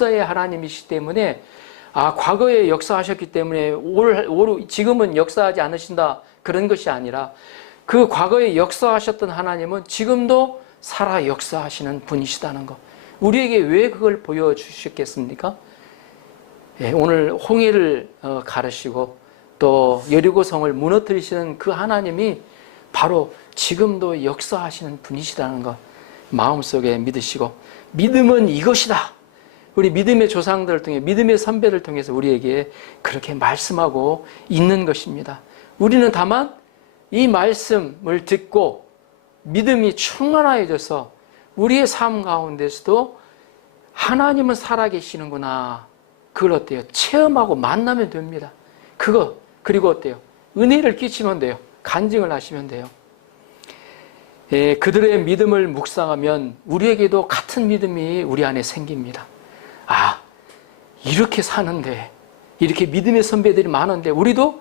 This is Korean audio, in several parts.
역사의 하나님이시기 때문에 과거에 역사하셨기 때문에 지금은 역사하지 않으신다 그런 것이 아니라 그 과거에 역사하셨던 하나님은 지금도 살아 역사하시는 분이시다는 것. 우리에게 왜 그걸 보여주셨겠습니까? 오늘 홍해를 가르시고 또 여리고성을 무너뜨리시는 그 하나님이 바로 지금도 역사하시는 분이시다는 것 마음속에 믿으시고, 믿음은 이것이다. 우리 믿음의 조상들을 통해, 믿음의 선배를 통해서 우리에게 그렇게 말씀하고 있는 것입니다. 우리는 다만 이 말씀을 듣고 믿음이 충만해져서 우리의 삶 가운데서도 하나님은 살아계시는구나, 그걸 어때요? 체험하고 만나면 됩니다. 그리고 어때요? 은혜를 끼치면 돼요. 간증을 하시면 돼요. 그들의 믿음을 묵상하면 우리에게도 같은 믿음이 우리 안에 생깁니다. 이렇게 사는데, 이렇게 믿음의 선배들이 많은데 우리도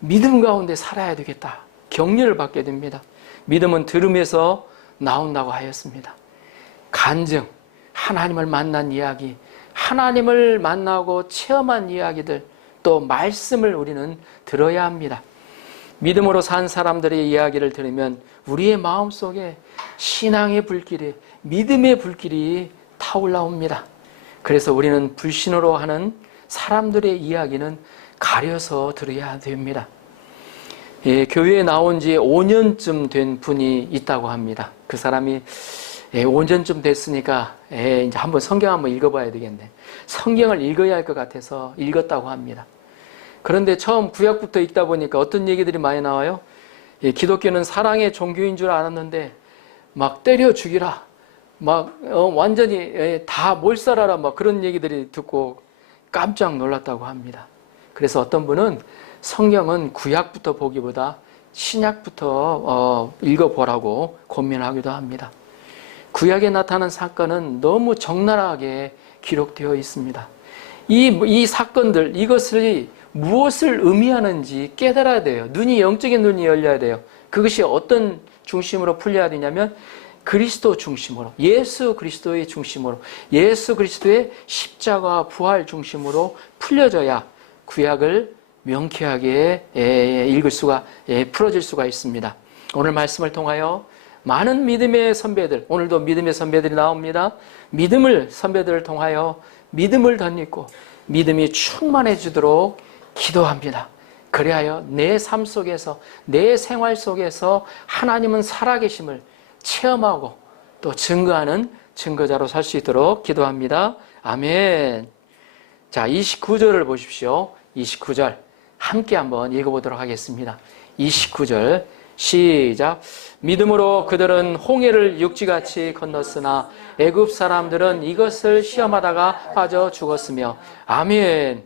믿음 가운데 살아야 되겠다, 격려를 받게 됩니다. 믿음은 들음에서 나온다고 하였습니다. 간증, 하나님을 만난 이야기, 하나님을 만나고 체험한 이야기들, 또 말씀을 우리는 들어야 합니다. 믿음으로 산 사람들의 이야기를 들으면 우리의 마음속에 신앙의 불길이, 믿음의 불길이 타올라옵니다. 그래서 우리는 불신으로 하는 사람들의 이야기는 가려서 들어야 됩니다. 교회에 나온 지 5년쯤 된 분이 있다고 합니다. 그 사람이 5년쯤 됐으니까 이제 한번 성경 한번 읽어봐야 되겠네. 성경을 읽어야 할 것 같아서 읽었다고 합니다. 그런데 처음 구약부터 읽다 보니까 어떤 얘기들이 많이 나와요? 기독교는 사랑의 종교인 줄 알았는데 막 때려 죽이라, 막 완전히 다 몰살하라, 막 그런 얘기들이 듣고 깜짝 놀랐다고 합니다. 그래서 어떤 분은 성경은 구약부터 보기보다 신약부터 읽어보라고 고민하기도 합니다. 구약에 나타난 사건은 너무 적나라하게 기록되어 있습니다. 이 사건들, 이것을 무엇을 의미하는지 깨달아야 돼요. 영적인 눈이 열려야 돼요. 그것이 어떤 중심으로 풀려야 되냐면 그리스도 중심으로, 예수 그리스도의 중심으로, 예수 그리스도의 십자가 부활 중심으로 풀려져야 구약을 명쾌하게 읽을 수가, 풀어질 수가 있습니다. 오늘 말씀을 통하여 많은 믿음의 선배들, 오늘도 믿음의 선배들이 나옵니다. 믿음을 선배들을 통하여 믿음을 덧입고 믿음이 충만해지도록 기도합니다. 그리하여 내 삶 속에서, 내 생활 속에서 하나님은 살아계심을 체험하고 또 증거하는 증거자로 살 수 있도록 기도합니다. 아멘. 자, 29절을 보십시오. 29절 함께 한번 읽어보도록 하겠습니다. 29절 시작. 믿음으로 그들은 홍해를 육지같이 건넜으나 애굽 사람들은 이것을 시험하다가 빠져 죽었으며. 아멘.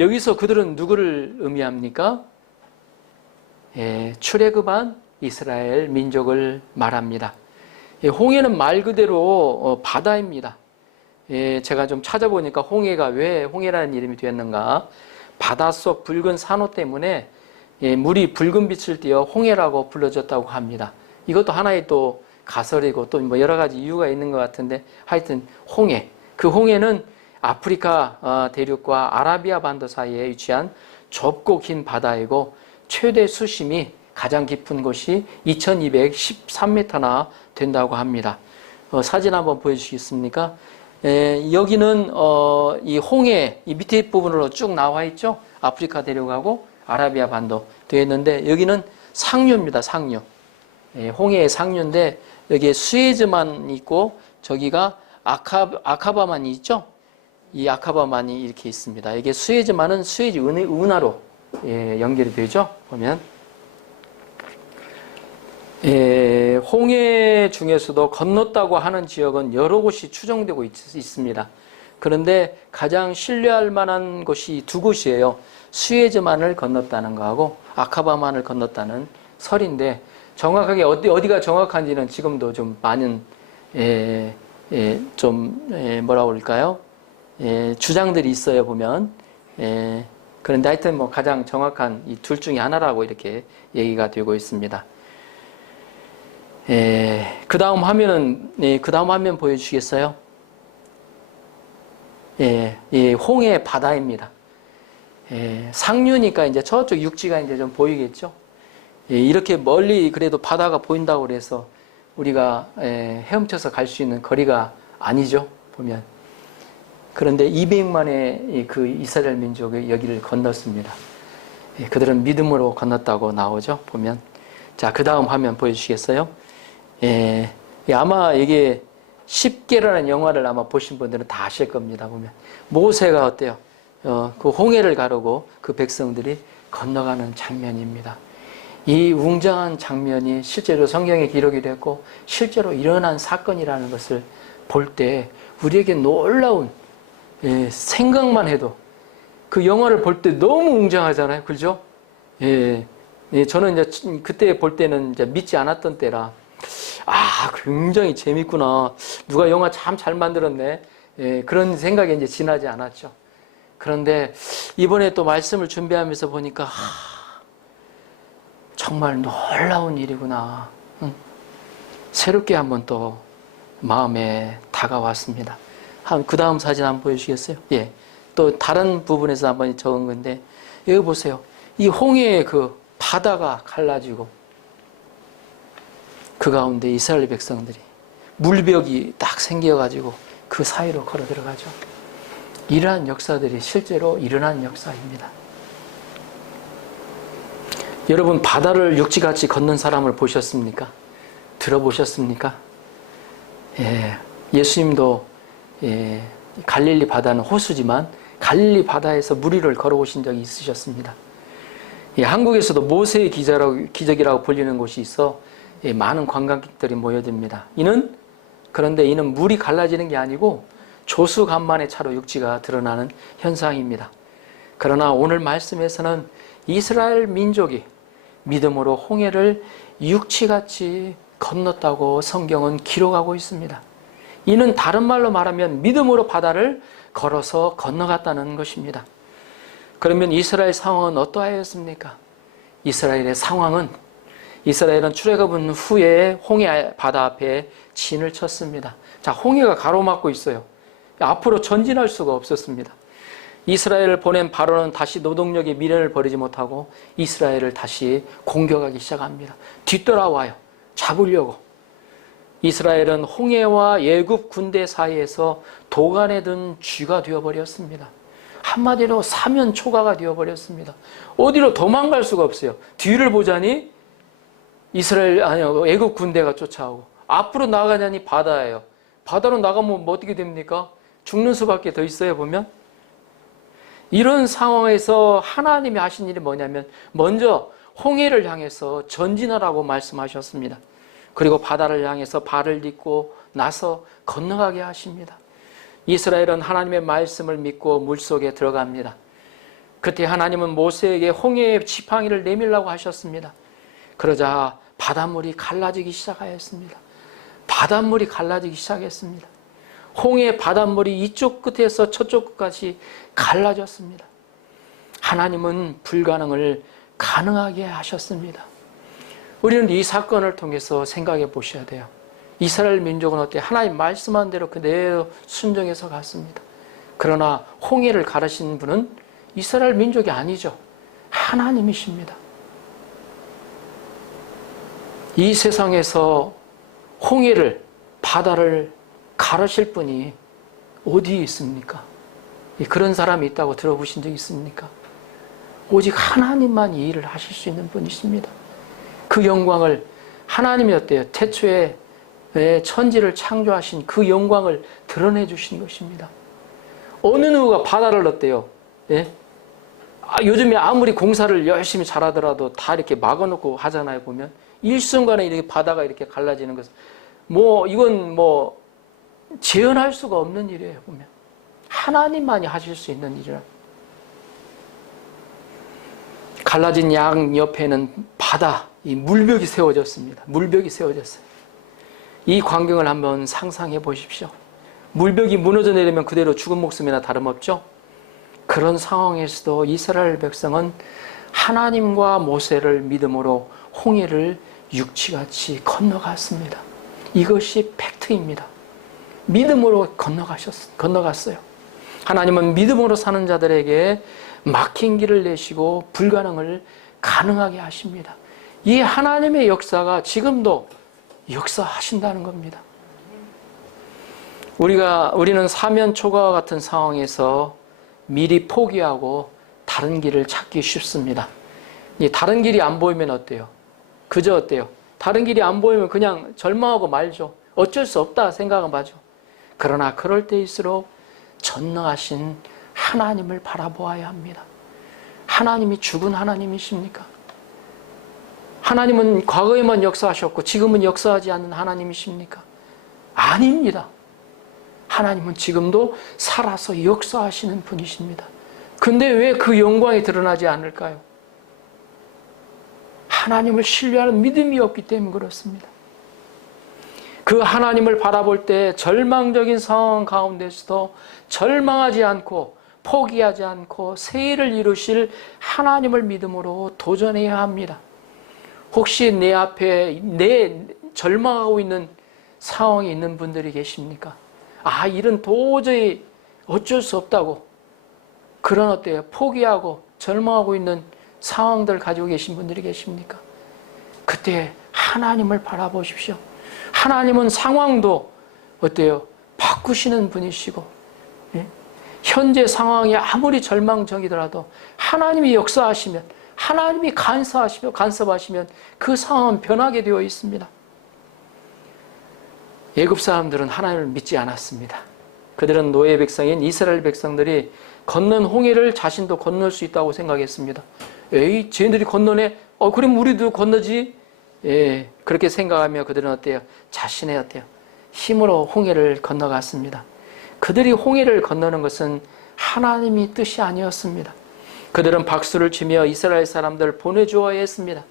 여기서 그들은 누구를 의미합니까? 출애굽한 이스라엘 민족을 말합니다. 홍해는 말 그대로 바다입니다. 제가 좀 찾아보니까 홍해가 왜 홍해라는 이름이 되었는가? 바닷속 붉은 산호 때문에 물이 붉은 빛을 띠어 홍해라고 불러졌다고 합니다. 이것도 하나의 또 가설이고 또 뭐 여러 가지 이유가 있는 것 같은데, 하여튼 홍해, 그 홍해는 아프리카 대륙과 아라비아 반도 사이에 위치한 좁고 긴 바다이고 최대 수심이 가장 깊은 곳이 2213m나 된다고 합니다. 사진 한번 보여주시겠습니까? 여기는 이 홍해 이 밑에 부분으로 쭉 나와 있죠. 아프리카 대륙하고 아라비아 반도 되어 있는데, 여기는 상류입니다. 상류. 홍해의 상류인데 여기에 수에즈만 있고 저기가 아카바만이 있죠. 이 아카바만이 이렇게 있습니다. 이게 수에즈만은 수에즈 운하로 연결이 되죠. 보면 홍해 중에서도 건넜다고 하는 지역은 여러 곳이 추정되고 있습니다. 그런데 가장 신뢰할 만한 곳이 두 곳이에요. 수에즈만을 건넜다는 거하고 아카바만을 건넜다는 설인데, 정확하게 어디가 정확한지는 지금도 좀 많은 뭐라고 그럴까요? 주장들이 있어요, 보면. 그런데 하여튼 뭐 가장 정확한 이 둘 중에 하나라고 이렇게 얘기가 되고 있습니다. 그 다음 화면 보여주시겠어요? 홍해 바다입니다. 상류니까 이제 저쪽 육지가 이제 좀 보이겠죠. 이렇게 멀리 그래도 바다가 보인다고 그래서 우리가 헤엄쳐서 갈 수 있는 거리가 아니죠, 보면. 그런데 200만의 그 이스라엘 민족이 여기를 건넜습니다. 그들은 믿음으로 건넜다고 나오죠, 보면. 자, 그 다음 화면 보여주시겠어요? 아마 이게 10개라는 영화를 아마 보신 분들은 다 아실 겁니다, 보면. 모세가 어때요? 그 홍해를 가르고 그 백성들이 건너가는 장면입니다. 이 웅장한 장면이 실제로 성경에 기록이 됐고 실제로 일어난 사건이라는 것을 볼 때 우리에게 놀라운 생각만 해도 그 영화를 볼 때 너무 웅장하잖아요. 그죠? 저는 이제 그때 볼 때는 이제 믿지 않았던 때라 굉장히 재밌구나. 누가 영화 참 잘 만들었네. 그런 생각이 이제 지나지 않았죠. 그런데 이번에 또 말씀을 준비하면서 보니까 정말 놀라운 일이구나. 새롭게 한번 또 마음에 다가왔습니다. 그 다음 사진 한번 보여주시겠어요? 또 다른 부분에서 한번 적은 건데 여기 보세요. 이 홍해의 그 바다가 갈라지고 그 가운데 이스라엘 백성들이 물벽이 딱 생겨가지고 그 사이로 걸어 들어가죠. 이러한 역사들이 실제로 일어난 역사입니다. 여러분 바다를 육지같이 걷는 사람을 보셨습니까? 들어보셨습니까? 예수님도 갈릴리 바다는 호수지만 갈릴리 바다에서 물 위를 걸어오신 적이 있으셨습니다. 한국에서도 모세의 기적이라고 불리는 곳이 있어 많은 관광객들이 모여듭니다. 그런데 이는 물이 갈라지는 게 아니고 조수간만의 차로 육지가 드러나는 현상입니다. 그러나 오늘 말씀에서는 이스라엘 민족이 믿음으로 홍해를 육지같이 건넜다고 성경은 기록하고 있습니다. 이는 다른 말로 말하면 믿음으로 바다를 걸어서 건너갔다는 것입니다. 그러면 이스라엘 상황은 어떠하였습니까? 이스라엘은 출애굽은 후에 홍해 바다 앞에 진을 쳤습니다. 자, 홍해가 가로막고 있어요. 앞으로 전진할 수가 없었습니다. 이스라엘을 보낸 바로는 다시 노동력의 미련을 버리지 못하고 이스라엘을 다시 공격하기 시작합니다. 뒤돌아와요. 잡으려고. 이스라엘은 홍해와 애굽 군대 사이에서 도간에 든 쥐가 되어버렸습니다. 한마디로 사면 초가가 되어버렸습니다. 어디로 도망갈 수가 없어요. 뒤를 보자니 애굽 군대가 쫓아오고 앞으로 나가자니 바다예요. 바다로 나가면 뭐 어떻게 됩니까? 죽는 수밖에 더 있어요, 보면. 이런 상황에서 하나님이 하신 일이 뭐냐면 먼저 홍해를 향해서 전진하라고 말씀하셨습니다. 그리고 바다를 향해서 발을 딛고 나서 건너가게 하십니다. 이스라엘은 하나님의 말씀을 믿고 물속에 들어갑니다. 그때 하나님은 모세에게 홍해의 지팡이를 내밀라고 하셨습니다. 그러자 바닷물이 갈라지기 시작하였습니다. 바닷물이 갈라지기 시작했습니다. 홍해 바닷물이 이쪽 끝에서 저쪽 끝까지 갈라졌습니다. 하나님은 불가능을 가능하게 하셨습니다. 우리는 이 사건을 통해서 생각해 보셔야 돼요. 이스라엘 민족은 어때요? 하나님 말씀한 대로 그대로 순종해서 갔습니다. 그러나 홍해를 가르신 분은 이스라엘 민족이 아니죠. 하나님이십니다. 이 세상에서 홍해를, 바다를 가르실 분이 어디에 있습니까? 그런 사람이 있다고 들어보신 적 있습니까? 오직 하나님만 이 일을 하실 수 있는 분이십니다. 그 영광을 하나님이 어때요? 태초에 천지를 창조하신 그 영광을 드러내 주신 것입니다. 어느 누구가 바다를 어때요? 요즘에 아무리 공사를 열심히 잘하더라도 다 이렇게 막아놓고 하잖아요, 보면. 일순간에 이렇게 바다가 이렇게 갈라지는 것은 이건 재현할 수가 없는 일이에요, 보면. 하나님만이 하실 수 있는 일이라. 갈라진 양 옆에는 바다, 이 물벽이 세워졌습니다. 물벽이 세워졌어요. 이 광경을 한번 상상해 보십시오. 물벽이 무너져 내리면 그대로 죽은 목숨이나 다름없죠? 그런 상황에서도 이스라엘 백성은 하나님과 모세를 믿음으로 홍해를 육지같이 건너갔습니다. 이것이 팩트입니다. 믿음으로 건너갔어요. 하나님은 믿음으로 사는 자들에게 막힌 길을 내시고 불가능을 가능하게 하십니다. 이 하나님의 역사가 지금도 역사하신다는 겁니다. 우리는 사면초가와 같은 상황에서 미리 포기하고 다른 길을 찾기 쉽습니다. 다른 길이 안 보이면 어때요? 그저 어때요? 다른 길이 안 보이면 그냥 절망하고 말죠. 어쩔 수 없다 생각은 하죠. 그러나 그럴 때일수록 전능하신 하나님을 바라보아야 합니다. 하나님이 죽은 하나님이십니까? 하나님은 과거에만 역사하셨고 지금은 역사하지 않는 하나님이십니까? 아닙니다. 하나님은 지금도 살아서 역사하시는 분이십니다. 근데 왜 그 영광이 드러나지 않을까요? 하나님을 신뢰하는 믿음이 없기 때문에 그렇습니다. 그 하나님을 바라볼 때 절망적인 상황 가운데서도 절망하지 않고 포기하지 않고 새 일을 이루실 하나님을 믿음으로 도전해야 합니다. 혹시 내 앞에 절망하고 있는 상황이 있는 분들이 계십니까? 일은 도저히 어쩔 수 없다고 그런 어때요? 포기하고 절망하고 있는 상황들 가지고 계신 분들이 계십니까? 그때 하나님을 바라보십시오. 하나님은 상황도 어때요? 바꾸시는 분이시고, 예? 현재 상황이 아무리 절망적이더라도 하나님이 역사하시면, 하나님이 간섭하시면 그 상황은 변하게 되어 있습니다. 애굽 사람들은 하나님을 믿지 않았습니다. 그들은 노예 백성인 이스라엘 백성들이 건넌 홍해를 자신도 건널 수 있다고 생각했습니다. 에이, 쟤네들이 건너네? 그럼 우리도 건너지? 예, 그렇게 생각하며 그들은 어때요? 자신의 어때요? 힘으로 홍해를 건너갔습니다. 그들이 홍해를 건너는 것은 하나님이 뜻이 아니었습니다. 그들은 박수를 치며 이스라엘 사람들을 보내주어야 했습니다.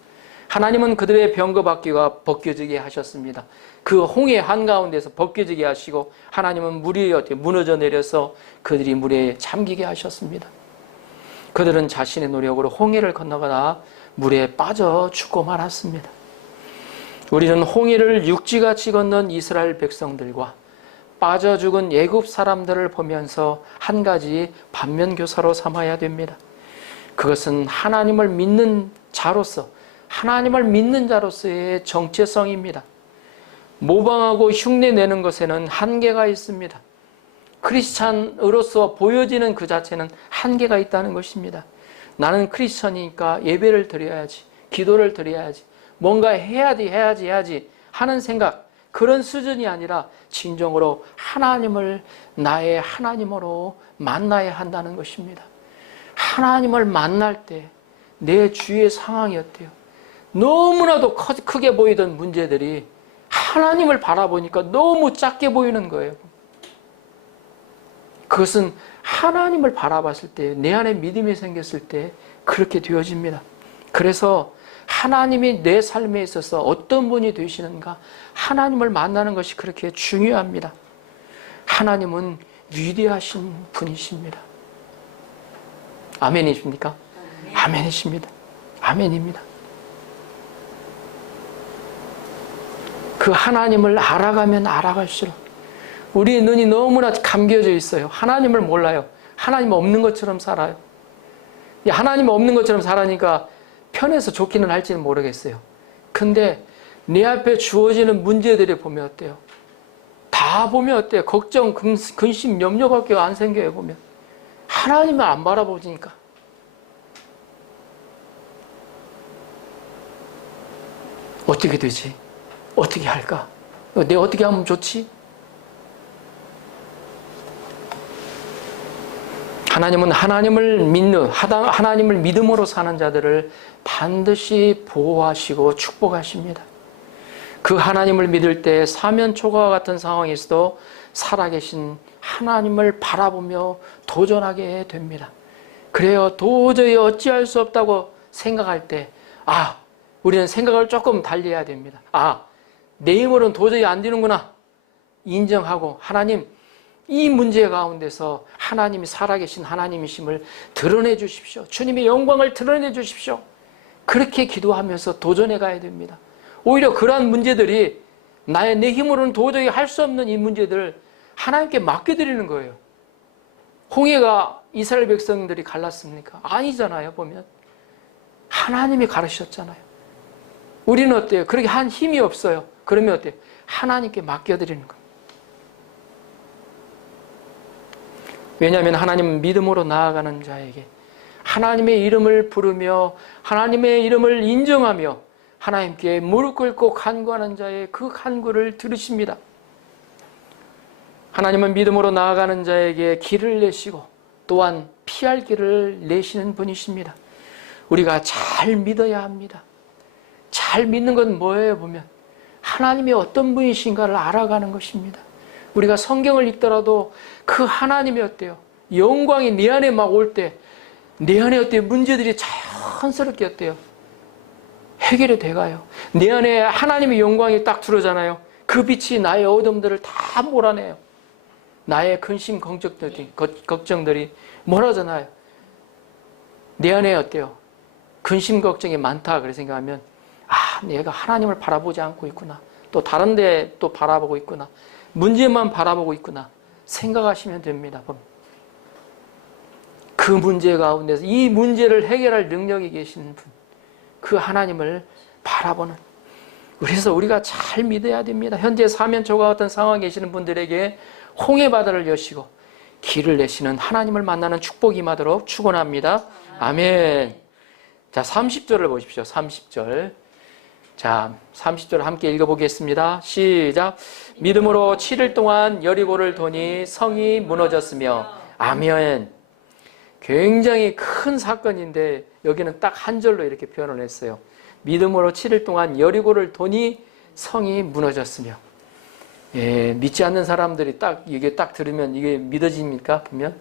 하나님은 그들의 병거바퀴가 벗겨지게 하셨습니다. 그 홍해 한가운데서 벗겨지게 하시고 하나님은 물이 어떻게 무너져 내려서 그들이 물에 잠기게 하셨습니다. 그들은 자신의 노력으로 홍해를 건너가다 물에 빠져 죽고 말았습니다. 우리는 홍해를 육지같이 건넌 이스라엘 백성들과 빠져 죽은 애굽 사람들을 보면서 한 가지 반면교사로 삼아야 됩니다. 그것은 하나님을 믿는 자로서의 정체성입니다. 모방하고 흉내내는 것에는 한계가 있습니다. 크리스찬으로서 보여지는 그 자체는 한계가 있다는 것입니다. 나는 크리스찬이니까 예배를 드려야지, 기도를 드려야지, 뭔가 해야지 하는 생각, 그런 수준이 아니라 진정으로 하나님을 나의 하나님으로 만나야 한다는 것입니다. 하나님을 만날 때 내 주위의 상황이 어때요? 너무나도 크게 보이던 문제들이 하나님을 바라보니까 너무 작게 보이는 거예요. 그것은 하나님을 바라봤을 때, 내 안에 믿음이 생겼을 때 그렇게 되어집니다. 그래서 하나님이 내 삶에 있어서 어떤 분이 되시는가, 하나님을 만나는 것이 그렇게 중요합니다. 하나님은 위대하신 분이십니다. 아멘이십니까? 아멘이십니다. 아멘입니다. 그 하나님을 알아가면 알아갈수록 우리의 눈이 너무나 감겨져 있어요. 하나님을 몰라요. 하나님 없는 것처럼 살아요. 하나님 없는 것처럼 살아니까 편해서 좋기는 할지는 모르겠어요. 근데 내 앞에 주어지는 문제들이 보면 어때요? 다 보면 어때요? 걱정, 근심, 염려밖에 안 생겨요. 보면 하나님을 안 바라보니까. 어떻게 되지? 어떻게 할까? 내가 어떻게 하면 좋지? 하나님은 하나님을 믿음으로 사는 자들을 반드시 보호하시고 축복하십니다. 그 하나님을 믿을 때 사면초가와 같은 상황에서도 살아계신 하나님을 바라보며 도전하게 됩니다. 그래요. 도저히 어찌할 수 없다고 생각할 때, 우리는 생각을 조금 달리 해야 됩니다. 내 힘으로는 도저히 안 되는구나 인정하고, 하나님, 이 문제 가운데서 하나님이 살아계신 하나님이심을 드러내 주십시오. 주님의 영광을 드러내 주십시오. 그렇게 기도하면서 도전해 가야 됩니다. 오히려 그러한 문제들이 내 힘으로는 도저히 할 수 없는 이 문제들을 하나님께 맡겨드리는 거예요. 홍해가 이스라엘 백성들이 갈랐습니까? 아니잖아요. 보면 하나님이 가르치셨잖아요. 우리는 어때요? 그렇게 한 힘이 없어요. 그러면 어때요? 하나님께 맡겨드리는 거예요. 왜냐하면 하나님은 믿음으로 나아가는 자에게 하나님의 이름을 부르며 하나님의 이름을 인정하며 하나님께 무릎 꿇고 간구하는 자의 그 간구를 들으십니다. 하나님은 믿음으로 나아가는 자에게 길을 내시고 또한 피할 길을 내시는 분이십니다. 우리가 잘 믿어야 합니다. 잘 믿는 건 뭐예요? 보면 하나님이 어떤 분이신가를 알아가는 것입니다. 우리가 성경을 읽더라도 그 하나님이 어때요? 영광이 내 안에 막 올 때 내 안에 어때요? 문제들이 자연스럽게 어때요? 해결이 돼가요. 내 안에 하나님의 영광이 딱 들어오잖아요. 그 빛이 나의 어둠들을 다 몰아내요. 나의 근심 걱정들이 몰아잖아요. 내 안에 어때요? 근심 걱정이 많다 그렇게 생각하면 내가 하나님을 바라보지 않고 있구나. 또 다른 데 또 바라보고 있구나. 문제만 바라보고 있구나. 생각하시면 됩니다. 그 문제 가운데서 이 문제를 해결할 능력이 계시는 분, 그 하나님을 바라보는. 그래서 우리가 잘 믿어야 됩니다. 현재 사면초가 같은 상황에 계시는 분들에게 홍해 바다를 여시고 길을 내시는 하나님을 만나는 축복이 임하도록 축원합니다. 아멘. 자, 30절을 보십시오. 30절. 자, 30절 함께 읽어보겠습니다. 시작. 믿음으로 7일 동안 여리고를 도니 성이 무너졌으며. 아멘. 굉장히 큰 사건인데 여기는 딱 한 절로 이렇게 표현을 했어요. 믿음으로 7일 동안 여리고를 도니 성이 무너졌으며. 예, 믿지 않는 사람들이 이게 딱 들으면 이게 믿어집니까? 보면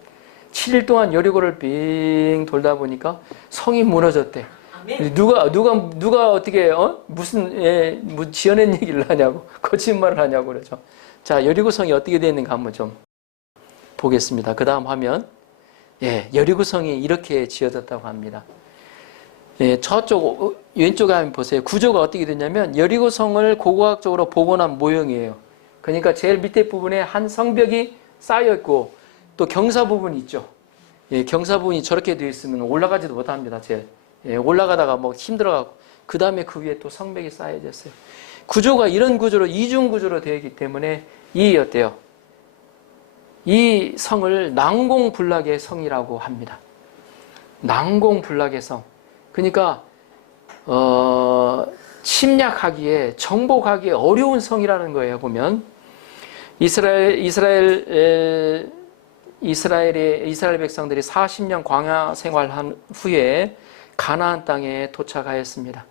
7일 동안 여리고를 빙 돌다 보니까 성이 무너졌대. 누가 어떻게 무슨 지어낸 얘기를 하냐고, 거짓말을 하냐고 그러죠. 자, 여리고성이 어떻게 되는가 한번 좀 보겠습니다. 그 다음 화면. 예, 여리고성이 이렇게 지어졌다고 합니다. 예, 저쪽 왼쪽에 한번 보세요. 구조가 어떻게 되냐면 여리고성을 고고학적으로 복원한 모형이에요. 그러니까 제일 밑에 부분에 한 성벽이 쌓여 있고 또 경사 부분이 있죠. 예, 경사 부분이 저렇게 되어 있으면 올라가지도 못합니다. 예, 올라가다가 뭐 힘들어가고 그 다음에 그 위에 또 성벽이 쌓여져 있어요. 구조가 이런 구조로 이중 구조로 되어 있기 때문에 어때요? 이 성을 난공불락의 성이라고 합니다. 난공불락의 성. 그러니까 침략하기에 정복하기에 어려운 성이라는 거예요. 보면 이스라엘 백성들이 40년 광야 생활한 후에 가나안 땅에 도착하였습니다.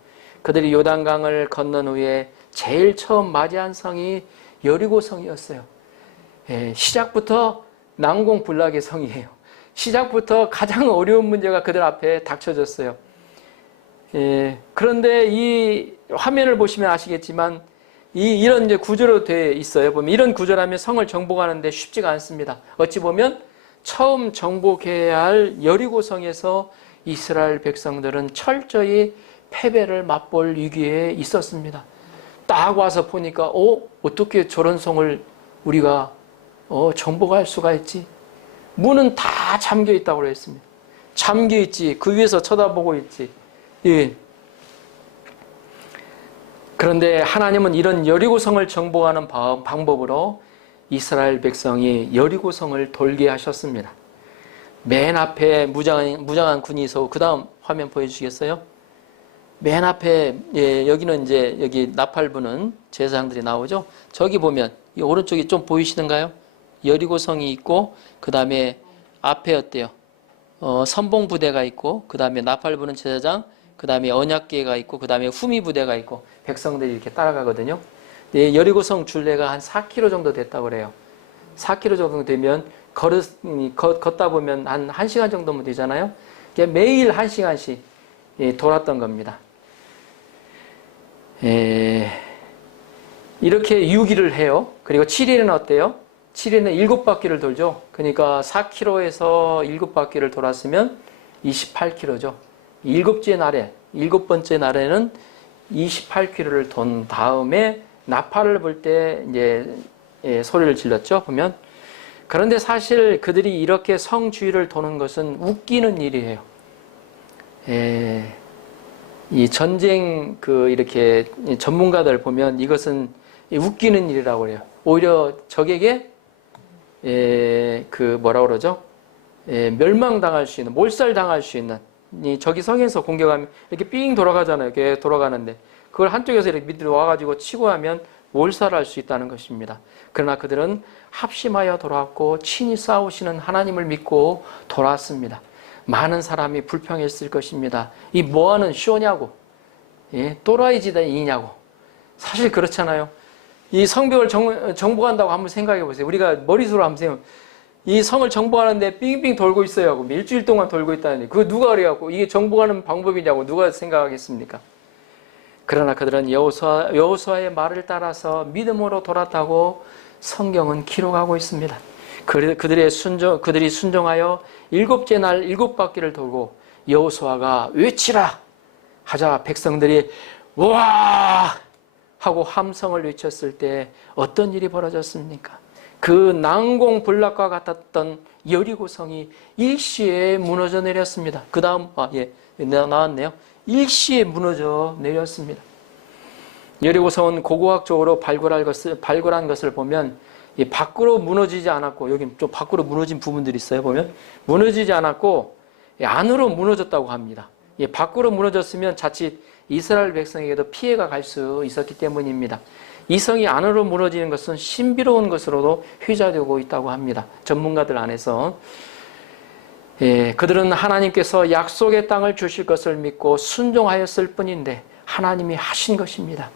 그들이 요단강을 건넌 후에 제일 처음 맞이한 성이 여리고성이었어요. 예, 시작부터 난공불락의 성이에요. 시작부터 가장 어려운 문제가 그들 앞에 닥쳐졌어요. 예, 그런데 이 화면을 보시면 아시겠지만 이런 이제 구조로 되어 있어요. 보면 이런 구조라면 성을 정복하는데 쉽지가 않습니다. 어찌 보면 처음 정복해야 할 여리고성에서 이스라엘 백성들은 철저히 패배를 맛볼 위기에 있었습니다. 딱 와서 보니까 어떻게 저런 성을 우리가 정복할 수가 있지? 문은 다 잠겨 있다고 했습니다. 잠겨 있지. 그 위에서 쳐다보고 있지. 예. 그런데 하나님은 이런 여리고성을 정복하는 방법으로 이스라엘 백성이 여리고성을 돌게 하셨습니다. 맨 앞에 무장한 군이 서고, 그 다음 화면 보여주시겠어요? 맨 앞에, 예, 여기는 이제 여기 나팔부는 제사장들이 나오죠. 저기 보면 이 오른쪽이 좀 보이시는가요? 여리고성이 있고 그 다음에 앞에 어때요? 선봉부대가 있고 그 다음에 나팔부는 제사장, 그 다음에 언약궤가 있고 그 다음에 후미부대가 있고 백성들이 이렇게 따라가거든요. 네, 여리고성 줄레가 한 4km 정도 됐다고 그래요. 4km 정도 되면 걷다 보면 한 1시간 정도면 되잖아요. 매일 1시간씩 돌았던 겁니다. 이렇게 6일을 해요. 그리고 7일은 어때요? 7일은 7바퀴를 돌죠. 그러니까 4km에서 7바퀴를 돌았으면 28km죠. 일곱 번째 날에는 28km를 돈 다음에 나팔을 불 때 이제 소리를 질렀죠. 보면 그런데 사실 그들이 이렇게 성주의를 도는 것은 웃기는 일이에요. 이 전쟁 이렇게 전문가들 보면 이것은 웃기는 일이라고 그래요. 오히려 적에게 뭐라 그러죠? 멸망당할 수 있는, 몰살당할 수 있는, 적이 성에서 공격하면 이렇게 삥 돌아가잖아요. 이렇게 돌아가는데 그걸 한쪽에서 이렇게 밑으로 와가지고 치고 하면 몰살할 수 있다는 것입니다. 그러나 그들은 합심하여 돌아왔고 친히 싸우시는 하나님을 믿고 돌아왔습니다. 많은 사람이 불평했을 것입니다. 이 뭐하는 쇼냐고, 또라이지다이냐고. 사실 그렇잖아요. 이 성벽을 정복한다고 한번 생각해 보세요. 우리가 머릿속으로 한번 생각해 보세요. 이 성을 정복하는데 빙빙 돌고 있어요. 일주일 동안 돌고 있다니. 그거 누가 그래갖고 이게 정복하는 방법이냐고 누가 생각하겠습니까? 그러나 그들은 여호수아의 말을 따라서 믿음으로 돌았다고 성경은 기록하고 있습니다. 그들이 순종하여 7째 날 7바퀴를 돌고 여호수아가 외치라 하자 백성들이 와 하고 함성을 외쳤을 때 어떤 일이 벌어졌습니까? 그 난공불락과 같았던 여리고성이 일시에 무너져 내렸습니다. 그 다음 나왔네요. 일시에 무너져 내렸습니다. 여리고성은 고고학적으로 발굴한 것을 보면 밖으로 무너지지 않았고, 여기 좀 밖으로 무너진 부분들이 있어요. 보면 무너지지 않았고 안으로 무너졌다고 합니다. 밖으로 무너졌으면 자칫 이스라엘 백성에게도 피해가 갈 수 있었기 때문입니다. 이 성이 안으로 무너지는 것은 신비로운 것으로도 휘자되고 있다고 합니다. 전문가들 안에서. 그들은 하나님께서 약속의 땅을 주실 것을 믿고 순종하였을 뿐인데 하나님이 하신 것입니다.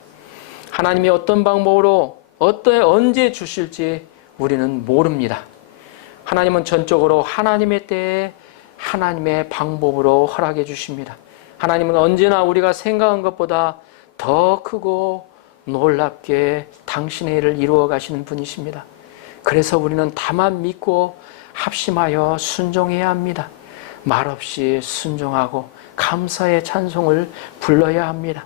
하나님이 어떤 방법으로 언제 주실지 우리는 모릅니다. 하나님은 전적으로 하나님의 때에 하나님의 방법으로 허락해 주십니다. 하나님은 언제나 우리가 생각한 것보다 더 크고 놀랍게 당신의 일을 이루어 가시는 분이십니다. 그래서 우리는 다만 믿고 합심하여 순종해야 합니다. 말없이 순종하고 감사의 찬송을 불러야 합니다.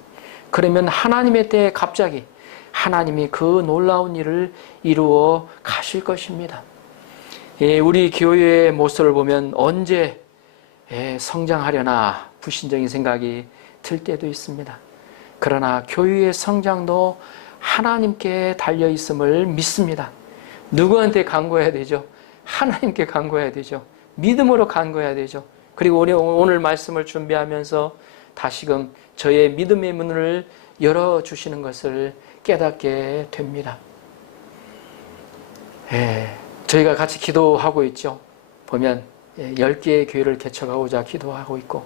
그러면 하나님의 때에 갑자기 하나님이 그 놀라운 일을 이루어 가실 것입니다. 우리 교회의 모습을 보면 언제 성장하려나 불신적인 생각이 들 때도 있습니다. 그러나 교회의 성장도 하나님께 달려있음을 믿습니다. 누구한테 간구해야 되죠? 하나님께 간구해야 되죠. 믿음으로 간구해야 되죠. 그리고 오늘 말씀을 준비하면서 다시금 저의 믿음의 문을 열어주시는 것을 깨닫게 됩니다. 저희가 같이 기도하고 있죠. 보면 10개의 교회를 개척하고자 기도하고 있고,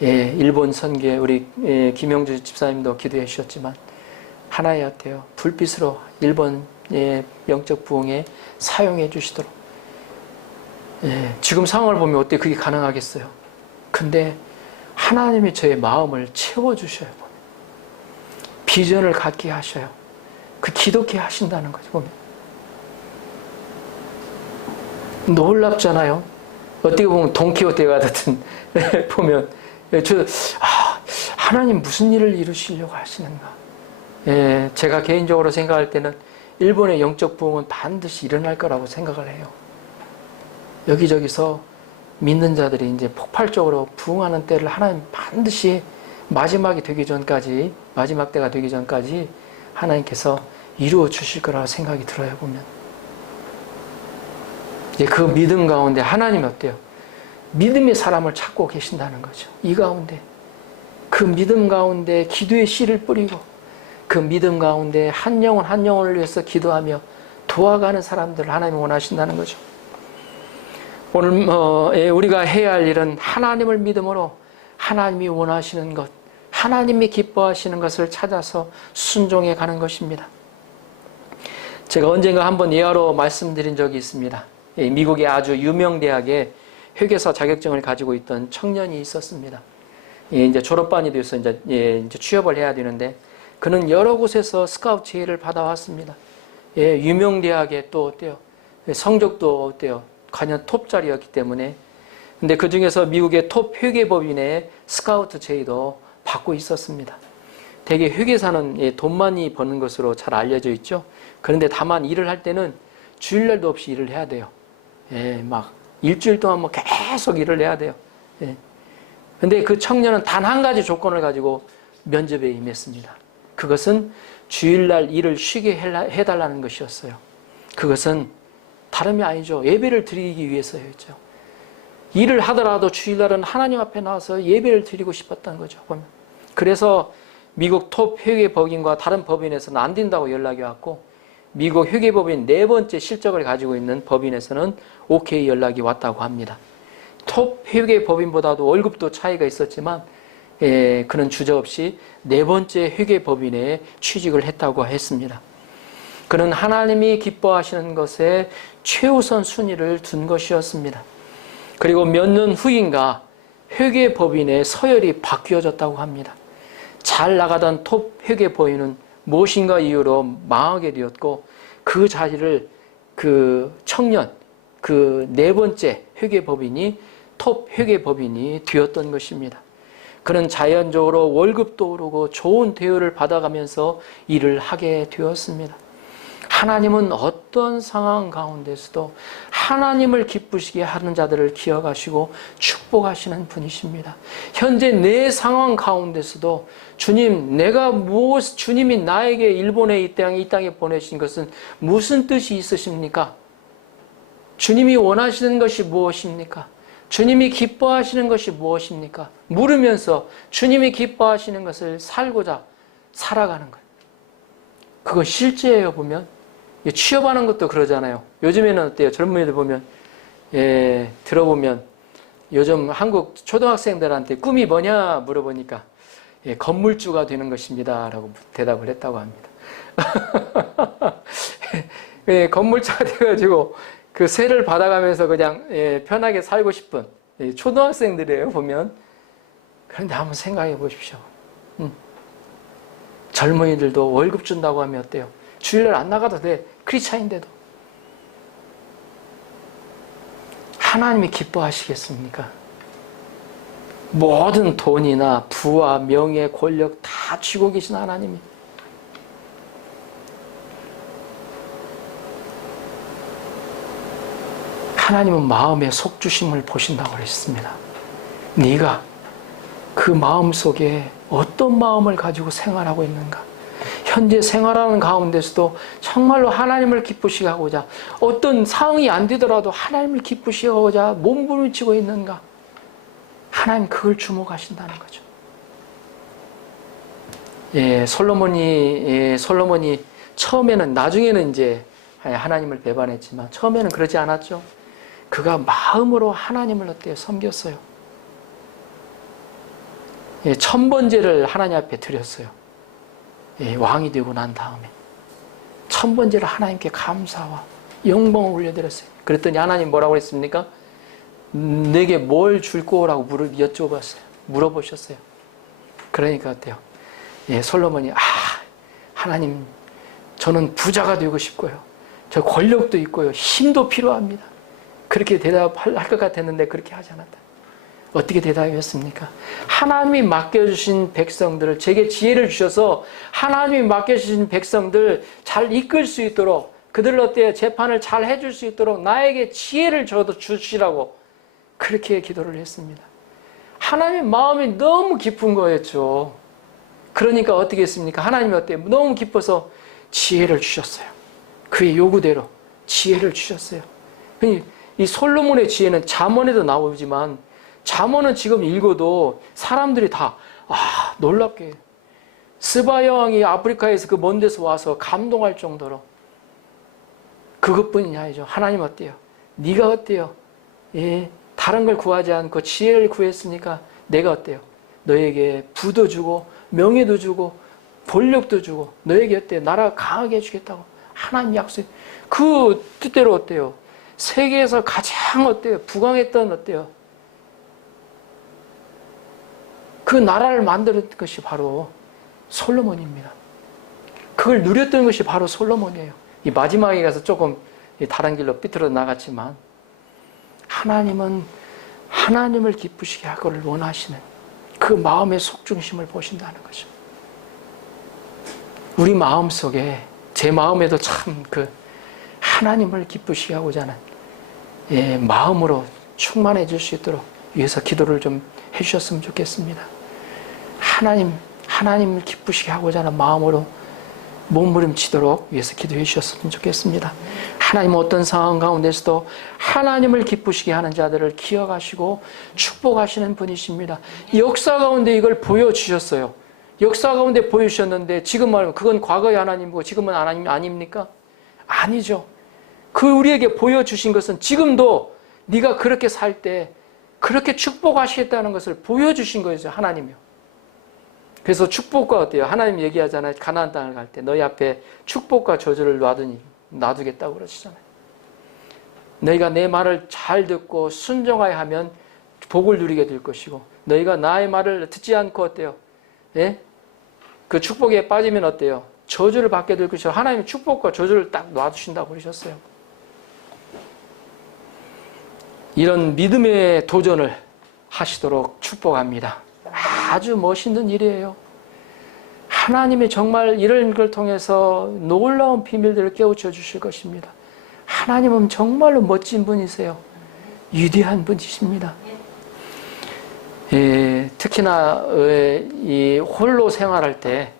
일본 선교회 우리 김영주 집사님도 기도해 주셨지만 하나였대요. 불빛으로 일본의 영적 부흥에 사용해 주시도록. 지금 상황을 보면 어떻게 그게 가능하겠어요? 근데 하나님이 저의 마음을 채워주셔요. 보면. 비전을 갖게 하셔요. 그 기독해 하신다는 거죠. 보면. 놀랍잖아요. 어떻게 보면 돈키호테가 같은 보면 하나님 무슨 일을 이루시려고 하시는가. 제가 개인적으로 생각할 때는 일본의 영적 부흥은 반드시 일어날 거라고 생각을 해요. 여기저기서 믿는 자들이 이제 폭발적으로 부흥하는 때를 하나님 반드시 마지막 때가 되기 전까지 하나님께서 이루어 주실 거라고 생각이 들어요. 보면 이제 그 믿음 가운데 하나님이 어때요? 믿음의 사람을 찾고 계신다는 거죠. 이 가운데 그 믿음 가운데 기도의 씨를 뿌리고 그 믿음 가운데 한 영혼을 위해서 기도하며 도와가는 사람들을 하나님이 원하신다는 거죠. 오늘 우리가 해야 할 일은 하나님을 믿음으로 하나님이 원하시는 것, 하나님이 기뻐하시는 것을 찾아서 순종해 가는 것입니다. 제가 언젠가 한번 예화로 말씀드린 적이 있습니다. 미국의 아주 유명 대학에 회계사 자격증을 가지고 있던 청년이 있었습니다. 이제 졸업반이 돼서 이제 취업을 해야 되는데 그는 여러 곳에서 스카우트 제의를 받아왔습니다. 유명 대학에 또 어때요? 성적도 어때요? 과연 톱짜리였기 때문에. 근데 그 중에서 미국의 톱 회계법인의 스카우트 제의도 받고 있었습니다. 대개 회계사는 돈 많이 버는 것으로 잘 알려져 있죠. 그런데 다만 일을 할 때는 주일날도 없이 일을 해야 돼요. 막 일주일 동안 뭐 계속 일을 해야 돼요. 근데 그 청년은 단 한 가지 조건을 가지고 면접에 임했습니다. 그것은 주일날 일을 쉬게 해달라는 것이었어요. 그것은 다름이 아니죠. 예배를 드리기 위해서였죠. 일을 하더라도 주일날은 하나님 앞에 나와서 예배를 드리고 싶었던 거죠. 보면. 그래서 미국 톱 회계법인과 다른 법인에서는 안 된다고 연락이 왔고, 미국 회계법인 4번째 실적을 가지고 있는 법인에서는 오케이 연락이 왔다고 합니다. 톱 회계법인보다도 월급도 차이가 있었지만 그는 주저없이 4번째 회계법인에 취직을 했다고 했습니다. 그는 하나님이 기뻐하시는 것에 최우선 순위를 둔 것이었습니다. 그리고 몇 년 후인가 회계법인의 서열이 바뀌어졌다고 합니다. 잘 나가던 톱 회계법인은 무엇인가 이유로 망하게 되었고, 그 자리를 그 청년, 그 4번째 회계법인이 톱 회계법인이 되었던 것입니다. 그는 자연적으로 월급도 오르고 좋은 대우를 받아가면서 일을 하게 되었습니다. 하나님은 어떤 상황 가운데서도 하나님을 기쁘시게 하는 자들을 기억하시고 축복하시는 분이십니다. 현재 내 상황 가운데서도 주님, 주님이 나에게 일본에 이 땅에 보내신 것은 무슨 뜻이 있으십니까? 주님이 원하시는 것이 무엇입니까? 주님이 기뻐하시는 것이 무엇입니까? 물으면서 주님이 기뻐하시는 것을 살고자 살아가는 거예요. 그거 실제예요, 보면. 취업하는 것도 그러잖아요. 요즘에는 어때요? 젊은이들 보면, 들어보면 요즘 한국 초등학생들한테 꿈이 뭐냐 물어보니까 건물주가 되는 것입니다 라고 대답을 했다고 합니다. 건물주가 돼가지고 그 세를 받아가면서 그냥 편하게 살고 싶은 초등학생들이에요, 보면. 그런데 한번 생각해 보십시오. 젊은이들도 월급 준다고 하면 어때요? 주일날 안 나가도 돼. 크리스찬인데도. 하나님이 기뻐하시겠습니까? 모든 돈이나 부와 명예, 권력 다 쥐고 계신 하나님이. 하나님은 마음의 속주심을 보신다고 그랬습니다. 네가 그 마음 속에 어떤 마음을 가지고 생활하고 있는가? 현재 생활하는 가운데서도 정말로 하나님을 기쁘시게 하고자, 어떤 상황이 안 되더라도 하나님을 기쁘시게 하고자 몸부림치고 있는가? 하나님 그걸 주목하신다는 거죠. 솔로몬이 처음에는, 나중에는 이제 하나님을 배반했지만 처음에는 그러지 않았죠. 그가 마음으로 하나님을 어때요? 섬겼어요. 1000번제를 하나님 앞에 드렸어요. 왕이 되고 난 다음에 1000번제를 하나님께 감사와 영광을 올려드렸어요. 그랬더니 하나님 뭐라고 했습니까? 내게 뭘 줄 거라고 여쭤봤어요. 물어보셨어요. 그러니까 어때요? 솔로몬이 하나님, 저는 부자가 되고 싶고요. 저 권력도 있고요. 힘도 필요합니다. 그렇게 대답할 것 같았는데 그렇게 하지 않았다. 어떻게 대답했습니까? 하나님이 맡겨주신 백성들을, 제게 지혜를 주셔서 하나님이 맡겨주신 백성들 잘 이끌 수 있도록, 그들을 어때요? 재판을 잘 해줄 수 있도록 나에게 지혜를 주시라고 그렇게 기도를 했습니다. 하나님의 마음이 너무 깊은 거였죠. 그러니까 어떻게 했습니까? 하나님이 어때요? 너무 기뻐서 지혜를 주셨어요. 그의 요구대로 지혜를 주셨어요. 이 솔로몬의 지혜는 잠언에도 나오지만, 잠언은 지금 읽어도 사람들이 다 놀랍게, 스바 여왕이 아프리카에서 그 먼 데서 와서 감동할 정도로, 그것뿐이 아니죠. 하나님 어때요? 네가 어때요? 다른 걸 구하지 않고 지혜를 구했으니까 내가 어때요? 너에게 부도 주고 명예도 주고 권력도 주고 너에게 어때요? 나라가 강하게 해주겠다고 하나님 약속. 그 뜻대로 어때요? 세계에서 가장 어때요? 부강했던 어때요? 그 나라를 만들었던 것이 바로 솔로몬입니다. 그걸 누렸던 것이 바로 솔로몬이에요. 이 마지막에 가서 조금 다른 길로 삐뚤어 나갔지만, 하나님은 하나님을 기쁘시게 하기를 원하시는 그 마음의 속중심을 보신다는 거죠. 우리 마음 속에, 제 마음에도 참 그 하나님을 기쁘시게 하고자 하는 마음으로 충만해질 수 있도록 위해서 기도를 좀 해주셨으면 좋겠습니다. 하나님을 기쁘시게 하고자 하는 마음으로 몸부림치도록 위해서 기도해 주셨으면 좋겠습니다. 하나님 어떤 상황 가운데서도 하나님을 기쁘시게 하는 자들을 기억하시고 축복하시는 분이십니다. 역사 가운데 이걸 보여주셨어요. 역사 가운데 보여주셨는데 지금 말하면 그건 과거의 하나님이고 지금은 하나님 아닙니까? 아니죠. 그 우리에게 보여주신 것은 지금도 네가 그렇게 살 때 그렇게 축복하시겠다는 것을 보여주신 거죠. 하나님이요. 그래서 축복과 어때요? 하나님 얘기하잖아요. 가나안 땅을 갈 때 너희 앞에 축복과 저주를 놔두겠다고 그러시잖아요. 너희가 내 말을 잘 듣고 순종하여 하면 복을 누리게 될 것이고 너희가 나의 말을 듣지 않고 어때요? 예? 그 축복에 빠지면 어때요? 저주를 받게 될 것이고 하나님이 축복과 저주를 딱 놔두신다고 그러셨어요. 이런 믿음의 도전을 하시도록 축복합니다. 아주 멋있는 일이에요. 하나님이 정말 이런 걸 통해서 놀라운 비밀들을 깨우쳐 주실 것입니다. 하나님은 정말로 멋진 분이세요. 위대한 분이십니다. 특히나 이 홀로 생활할 때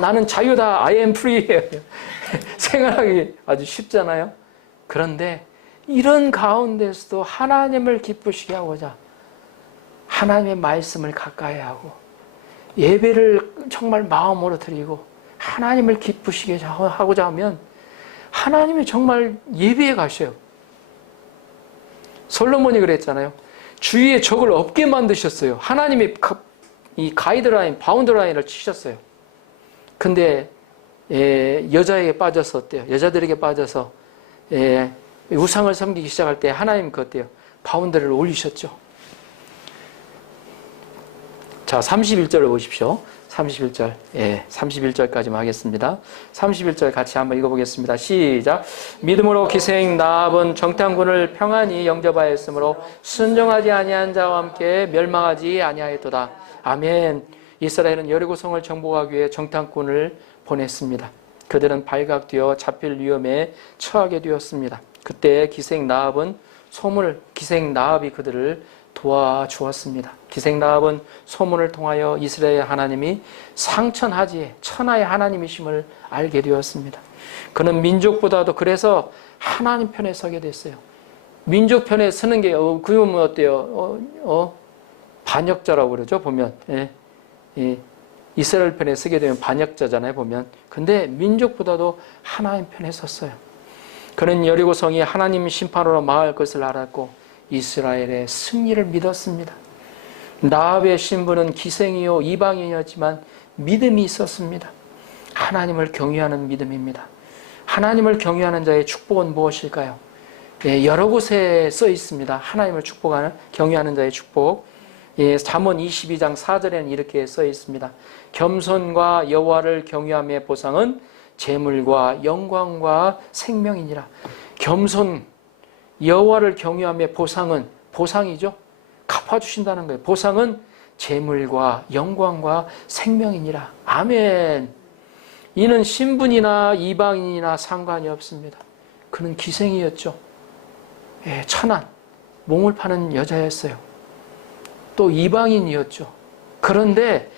나는 자유다, I am free 생활하기 아주 쉽잖아요. 그런데 이런 가운데서도 하나님을 기쁘시게 하고자 하나님의 말씀을 가까이 하고 예배를 정말 마음으로 드리고 하나님을 기쁘시게 하고자 하면 하나님이 정말 예배에 가셔요. 솔로몬이 그랬잖아요. 주위에 적을 없게 만드셨어요. 하나님이 이 가이드라인, 바운드라인을 치셨어요. 근데 여자에게 빠져서 어때요? 여자들에게 빠져서 우상을 섬기기 시작할 때 하나님 그 어때요? 바운드를 올리셨죠. 자, 31절을 보십시오. 31절. 31절까지만 하겠습니다. 31절 같이 한번 읽어보겠습니다. 시작. 믿음으로 기생 라합은 정탐꾼을 평안히 영접하였으므로 순종하지 아니한 자와 함께 멸망하지 아니하였도다. 아멘. 이스라엘은 여리고성을 정복하기 위해 정탐꾼을 보냈습니다. 그들은 발각되어 잡힐 위험에 처하게 되었습니다. 그때 기생 라합이 그들을 도와주었습니다. 기생 라합은 소문을 통하여 이스라엘 하나님이 상천하지의 천하의 하나님이심을 알게 되었습니다. 그는 민족보다도 그래서 하나님 편에 서게 됐어요. 민족 편에 서는 게 그러면 어때요? 반역자라고 그러죠. 보면 이스라엘 편에 서게 되면 반역자잖아요. 보면. 근데 민족보다도 하나님 편에 섰어요. 그는 여리고성이 하나님 심판으로 망할 것을 알았고 이스라엘의 승리를 믿었습니다. 라합의 신부는 기생이요 이방인이었지만 믿음이 있었습니다. 하나님을 경외하는 믿음입니다. 하나님을 경외하는 자의 축복은 무엇일까요? 여러 곳에 써 있습니다. 하나님을 축복하는 경외하는 자의 축복. 잠언 22장 4절에는 이렇게 써 있습니다. 겸손과 여호와를 경외함의 보상은 재물과 영광과 생명이니라. 겸손, 여호와를 경외함의 보상이죠. 갚아주신다는 거예요. 보상은 재물과 영광과 생명이니라. 아멘. 이는 신분이나 이방인이나 상관이 없습니다. 그는 기생이었죠. 천한, 몸을 파는 여자였어요. 또 이방인이었죠. 그런데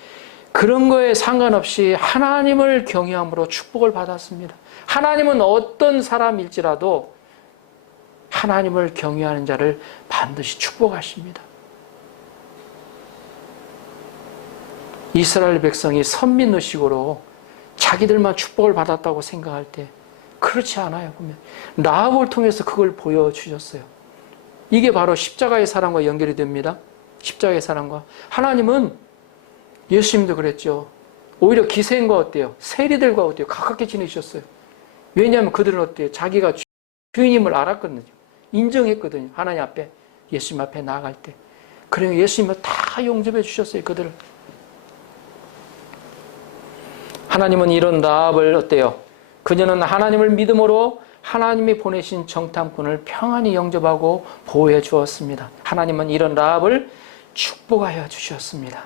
그런 거에 상관없이 하나님을 경외함으로 축복을 받았습니다. 하나님은 어떤 사람일지라도 하나님을 경외하는 자를 반드시 축복하십니다. 이스라엘 백성이 선민의식으로 자기들만 축복을 받았다고 생각할 때 그렇지 않아요. 보면 라합을 통해서 그걸 보여주셨어요. 이게 바로 십자가의 사랑과 연결이 됩니다. 십자가의 사랑과 하나님은 예수님도 그랬죠. 오히려 기생과 어때요? 세리들과 어때요? 가깝게 지내셨어요. 왜냐하면 그들은 어때요? 자기가 주인임을 알았거든요. 인정했거든요. 하나님 앞에, 예수님 앞에 나아갈 때. 그래서 예수님은 다 용접해 주셨어요. 그들을. 하나님은 이런 라합을 어때요? 그녀는 하나님을 믿음으로 하나님이 보내신 정탐꾼을 평안히 영접하고 보호해 주었습니다. 하나님은 이런 라합을 축복하여 주셨습니다.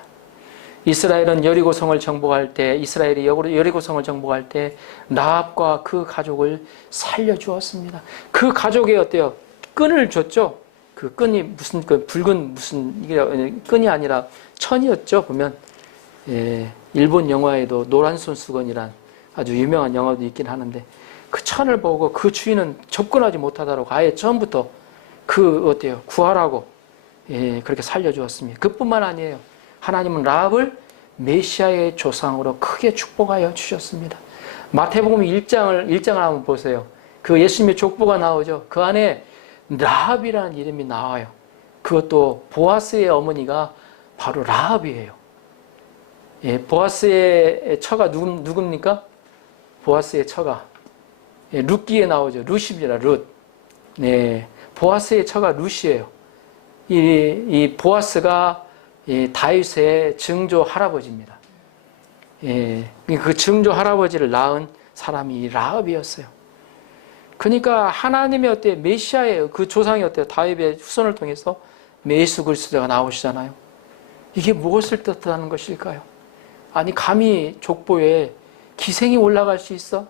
이스라엘은 여리고성을 정복할 때, 이스라엘이 여리고성을 정복할 때 라합과 그 가족을 살려주었습니다. 그 가족에 어때요? 끈을 줬죠. 그 끈이 무슨 그 붉은 무슨 이게 끈이 아니라 천이었죠. 보면 일본 영화에도 노란 손수건이란 아주 유명한 영화도 있긴 하는데 그 천을 보고 그 주인은 접근하지 못하도록 아예 처음부터 그 어때요? 구하라고 그렇게 살려주었습니다. 그뿐만 아니에요. 하나님은 라합을 메시아의 조상으로 크게 축복하여 주셨습니다. 마태복음 1장을 한번 보세요. 그 예수님의 족보가 나오죠. 그 안에 라합이라는 이름이 나와요. 그것도 보아스의 어머니가 바로 라합이에요. 보아스의 처가 누굽니까? 보아스의 처가 룻기에 나오죠. 룻입니다. 룻. 보아스의 처가 룻이에요. 이 보아스가 다윗의 증조 할아버지입니다. 그 증조 할아버지를 낳은 사람이 라합이었어요. 그러니까 하나님의 어때 메시아의 그 조상이 어때요? 다윗의 후손을 통해서 예수 그리스도가 나오시잖아요. 이게 무엇을 뜻하는 것일까요? 아니 감히 족보에 기생이 올라갈 수 있어?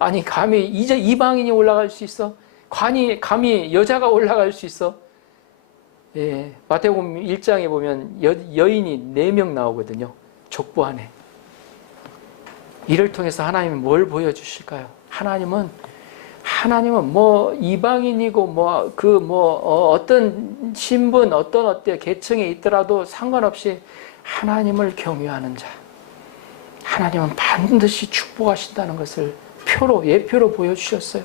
아니 감히 이제 이방인이 올라갈 수 있어? 감히 여자가 올라갈 수 있어? 마태복음 1장에 보면 여인이 4명 나오거든요. 족보 안에. 이를 통해서 하나님은 뭘 보여주실까요? 하나님은 뭐 이방인이고 어떤 신분, 어떤 계층에 있더라도 상관없이 하나님을 경외하는 자. 하나님은 반드시 축복하신다는 것을 예표로 보여주셨어요.